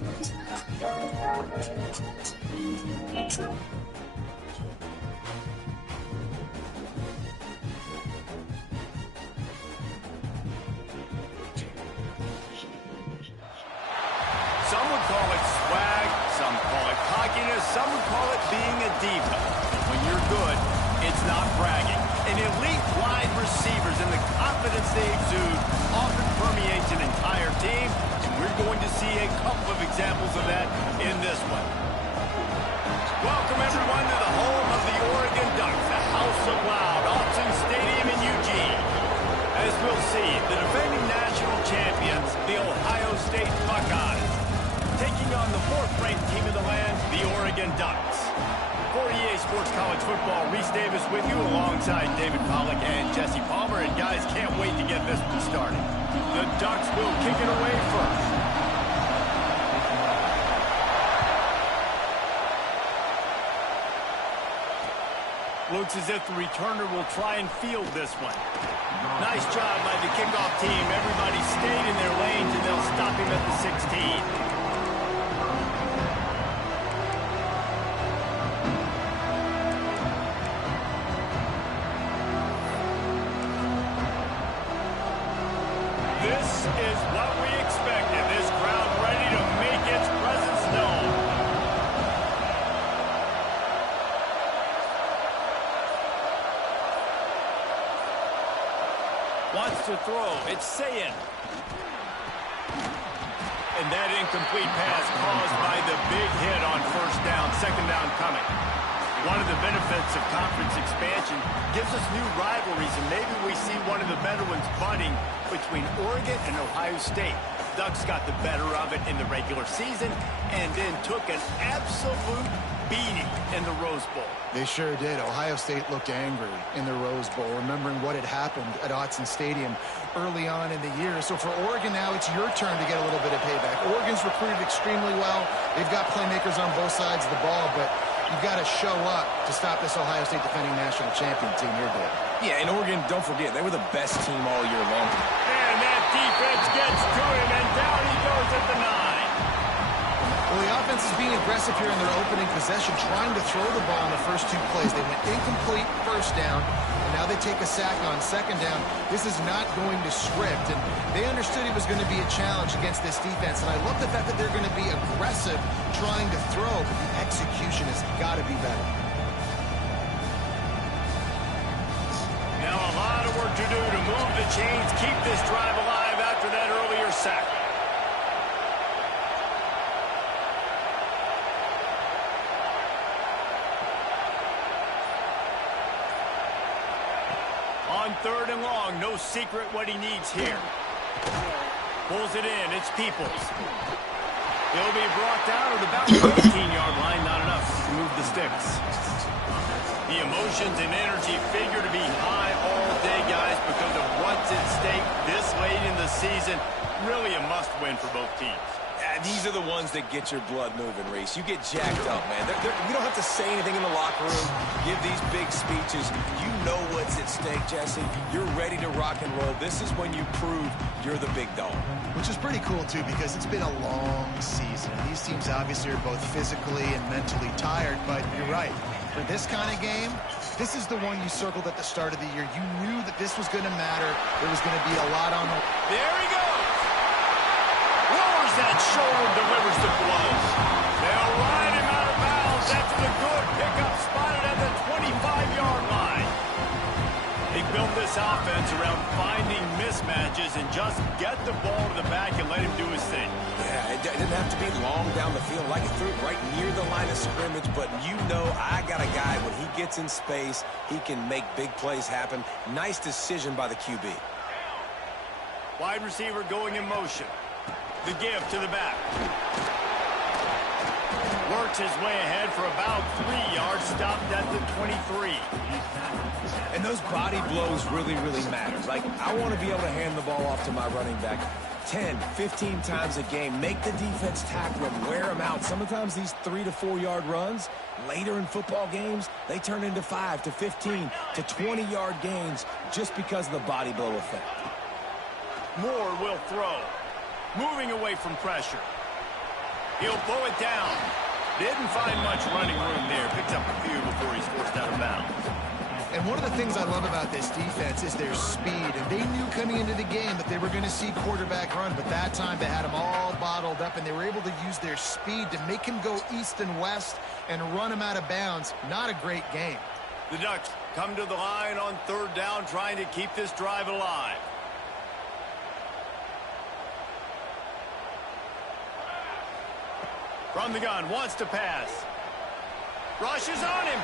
Some would call it swag, some call it cockiness, some would call it being a diva. When you're good, it's not bragging. And elite wide receivers and the confidence they exude often permeates an entire team, and we're going to see a couple of examples of that in this one. Welcome, everyone, to the home of the Oregon Ducks, the House of Loud, Autzen Stadium in Eugene. As we'll see, the defending national champions, the Ohio State Buckeyes, taking on the fourth-ranked team in the land, the Oregon Ducks. For EA Sports College Football, Reese Davis with you alongside David Pollack and Jesse Palmer. And guys, can't wait to get this one started. The Ducks will kick it away first. Looks as if the returner will try and field this one. Nice job by the kickoff team. Everybody stayed in their lanes, and they'll stop him at the 16. This is what we expected. This crowd ready to make its presence known. Wants to throw. It's Sayin. And that incomplete pass caused by the big hit on first down. Second down coming. One of the benefits of conference expansion gives us new rivalries, and maybe we see one of the better ones budding between Oregon and Ohio State. Ducks got the better of it in the regular season and then took an absolute beating in the Rose Bowl. They sure did. Ohio State looked angry in the Rose Bowl, remembering what had happened at Autzen Stadium early on in the year. So for Oregon now, it's your turn to get a little bit of payback. Oregon's recruited extremely well. They've got playmakers on both sides of the ball, but you've got to show up to stop this Ohio State defending national champion team here, Dave. Yeah, and Oregon, don't forget, they were the best team all year long. And that defense gets to him, and down he goes at the 9. Well, the offense is being aggressive here in their opening possession, trying to throw the ball in the first two plays. They went incomplete first down, and now they take a sack on second down. This is not going to script, and they understood it was going to be a challenge against this defense. And I love the fact that they're going to be aggressive trying to throw, but the execution has got to be better. Now a lot of work to do to move the chains, keep this drive alive after that earlier sack. On third and long, no secret what he needs here. Pulls it in, it's Peoples. He'll be brought down at about the 18-yard line, not enough to move the sticks. The emotions and energy figure to be high all day, guys, because of what's at stake this late in the season. Really a must-win for both teams. These are the ones that get your blood moving, Reese. You get jacked up, man. You don't have to say anything in the locker room, give these big speeches. You know what's at stake, Jesse. You're ready to rock and roll. This is when you prove you're the big dog. Which is pretty cool, too, because it's been a long season. These teams obviously are both physically and mentally tired, but you're right. For this kind of game, this is the one you circled at the start of the year. You knew that this was going to matter. There was going to be a lot on the... There he goes! Lowers that shoulder, delivers the blows. They'll ride him out of bounds. That's the good pickup, spotted at the 25-yard line. They built this offense around finding mismatches and just get the ball to the back and let him do his thing. Yeah, it didn't have to be long down the field. Like it threw it right near the line of scrimmage, but you know I got a guy, when he gets in space, he can make big plays happen. Nice decision by the QB. Wide receiver going in motion. The give to the back. Works his way ahead for about 3 yards, stopped at the 23. And those body blows really, really matter. Like, I want to be able to hand the ball off to my running back 10, 15 times a game. Make the defense tackle him, wear him out. Sometimes these 3 to 4 yard runs, later in football games, they turn into 5 to 15 to 20 yard gains just because of the body blow effect. Moore will throw. Moving away from pressure. He'll pull it down. Didn't find much running room there. Picks up a few before he's forced out of bounds. And one of the things I love about this defense is their speed. And they knew coming into the game that they were going to see quarterback run, but that time they had him all bottled up, and they were able to use their speed to make him go east and west and run him out of bounds. Not a great game. The Ducks come to the line on third down, trying to keep this drive alive. From the gun, wants to pass. Rushes on him.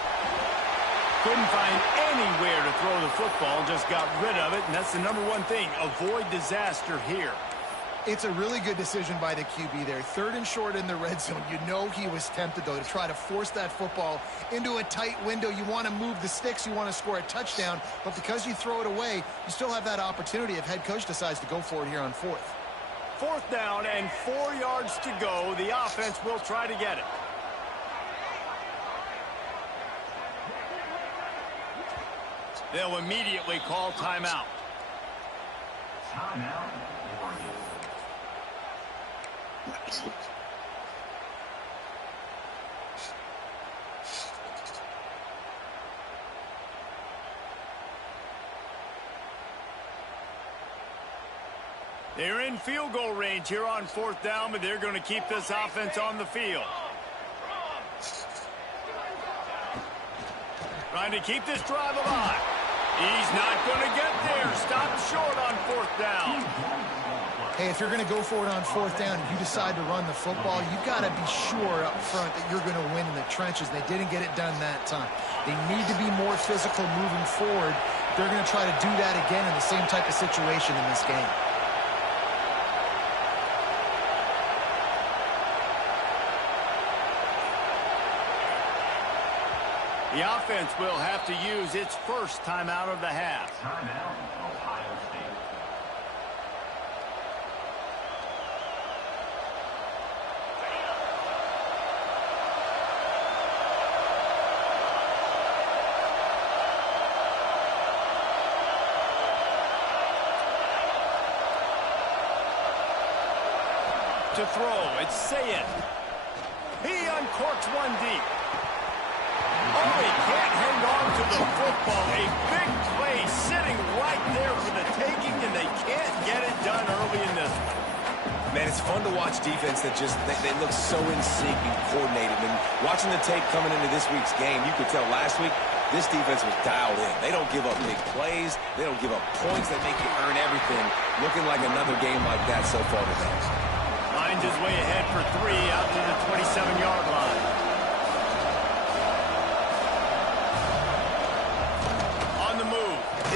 Couldn't find anywhere to throw the football, just got rid of it, and that's the #1 thing. Avoid disaster here. It's a really good decision by the QB there. 3rd and short in the red zone. You know he was tempted, though, to try to force that football into a tight window. You want to move the sticks. You want to score a touchdown. But because you throw it away, you still have that opportunity if head coach decides to go for it here on 4th. 4th down and 4 yards to go. The offense will try to get it. They'll immediately call timeout. Timeout. They're in field goal range here on 4th down, but they're going to keep this offense on the field. Trying to keep this drive alive. He's not going to get there. Stopped short on 4th down. Hey, if you're going to go for it on 4th down and you decide to run the football, you've got to be sure up front that you're going to win in the trenches. They didn't get it done that time. They need to be more physical moving forward. They're going to try to do that again in the same type of situation in this game. The offense will have to use its first timeout of the half. Timeout, Ohio State. To throw, it's Sayed. He uncorks one deep. Oh, he can't hang on to the football. A big play sitting right there for the taking, and they can't get it done early in this one. Man, it's fun to watch defense that just, they look so in sync and coordinated. And watching the tape coming into this week's game, you could tell last week, this defense was dialed in. They don't give up big plays. They don't give up points that make you earn everything. Looking like another game like that so far today. Finds his way ahead for 3 out to the 27-yard line.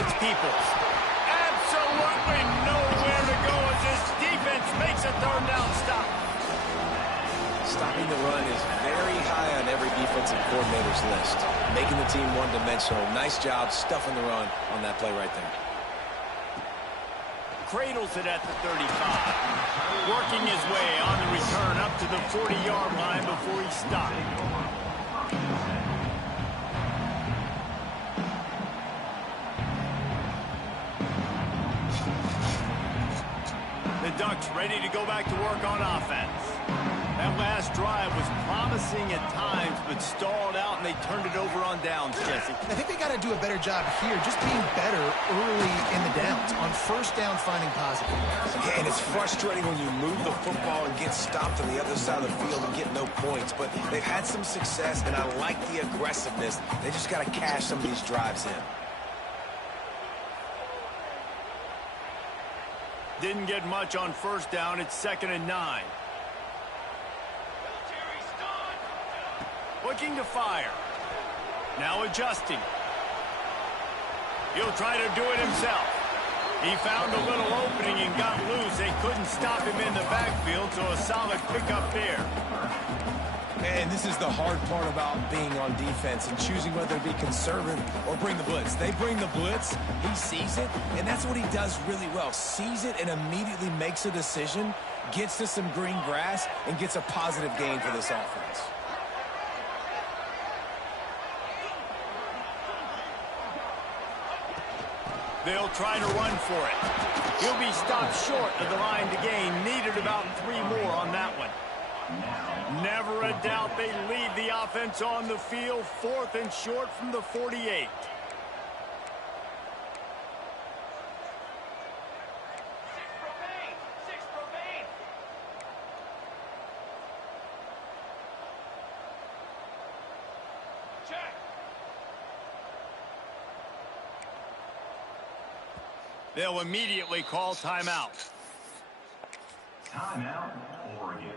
It's Peoples. Absolutely nowhere to go as this defense makes a 3rd down stop. Stopping the run is very high on every defensive coordinator's list. Making the team one-dimensional. Nice job stuffing the run on that play right there. Cradles it at the 35. Working his way on the return up to the 40-yard line before he stopped. The Ducks ready to go back to work on offense. That last drive was promising at times, but stalled out, and they turned it over on downs, Jesse. I think they got to do a better job here, just being better early in the downs. On 1st down, finding positive. Yeah, and it's frustrating when you move the football and get stopped on the other side of the field and get no points. But they've had some success, and I like the aggressiveness. They just got to cash some of these drives in. Didn't get much on 1st down. It's 2nd and 9. Looking to fire. Now adjusting. He'll try to do it himself. He found a little opening and got loose. They couldn't stop him in the backfield, so a solid pickup there. And this is the hard part about being on defense and choosing whether to be conservative or bring the blitz. They bring the blitz, he sees it, and that's what he does really well. Sees it and immediately makes a decision, gets to some green grass, and gets a positive gain for this offense. They'll try to run for it. He'll be stopped short of the line to gain. Needed about 3 more on that one. Never a doubt they lead the offense on the field, 4th and short from the 48. They'll immediately call timeout. Timeout, Oregon.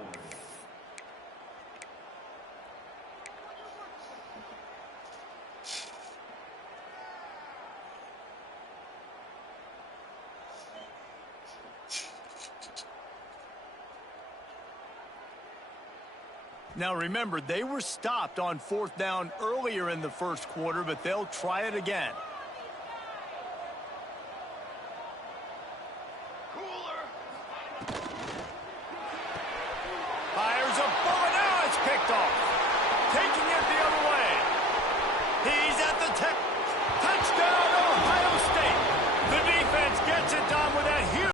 Now remember, they were stopped on 4th down earlier in the first quarter, but they'll try it again. Fires a bullet. Now it's picked off. Taking it